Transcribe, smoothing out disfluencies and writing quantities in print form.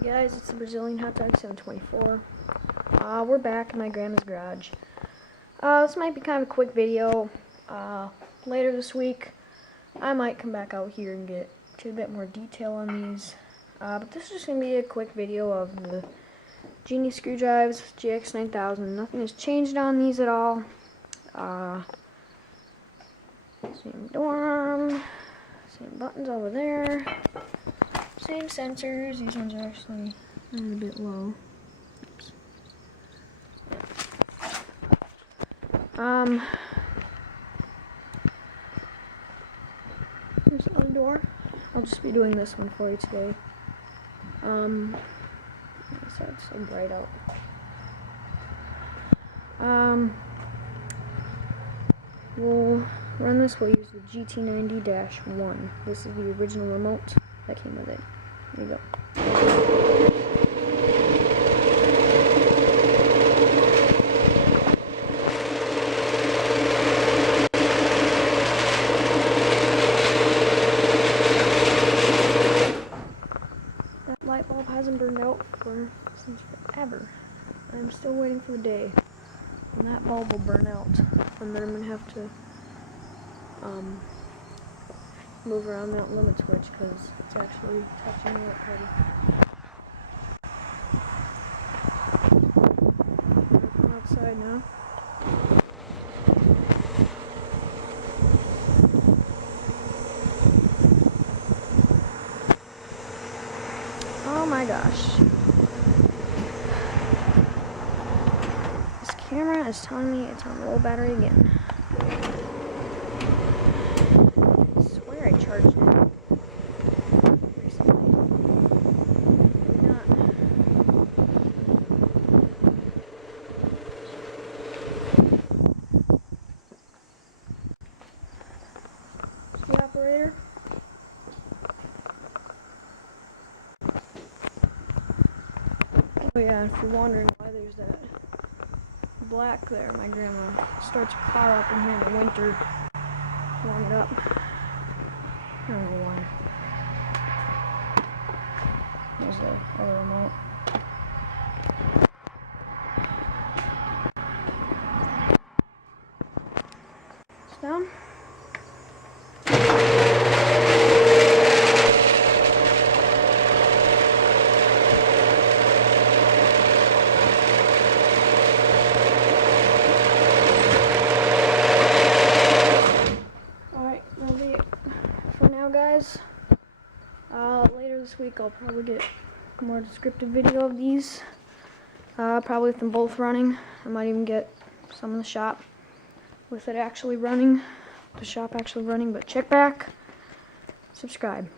Hey guys, it's the Brazilian Hot Dog 724. We're back in my grandma's garage. This might be kind of a quick video. Later this week, I might come back out here and get to a bit more detail on these. But this is just going to be a quick video of the Genie screw drives, GX9000. Nothing has changed on these at all. Same door arm, same buttons over there. Same sensors. These ones are actually a bit low. Oops. Here's the other door. I'll just be doing this one for you today. So it's so bright out. We'll run this. We'll use the GT90-1. This is the original remote that came with it. There you go. That light bulb hasn't burned out since forever. I'm still waiting for the day when that bulb will burn out, and then I'm gonna have to move around that limit switch because it's actually touching the light party. From outside now. Oh my gosh. This camera is telling me it's on low battery again. I charged it recently. The operator. Oh yeah, if you're wondering why there's that black there, my grandma starts a car up in here in the winter, warm it up. I don't know why. There's the other remote. It's down. Alright, that'll be it for now, guys. Later this week I'll probably get a more descriptive video of these. Probably with them both running. I might even get some in the shop with it actually running. The shop actually running, but check back, subscribe.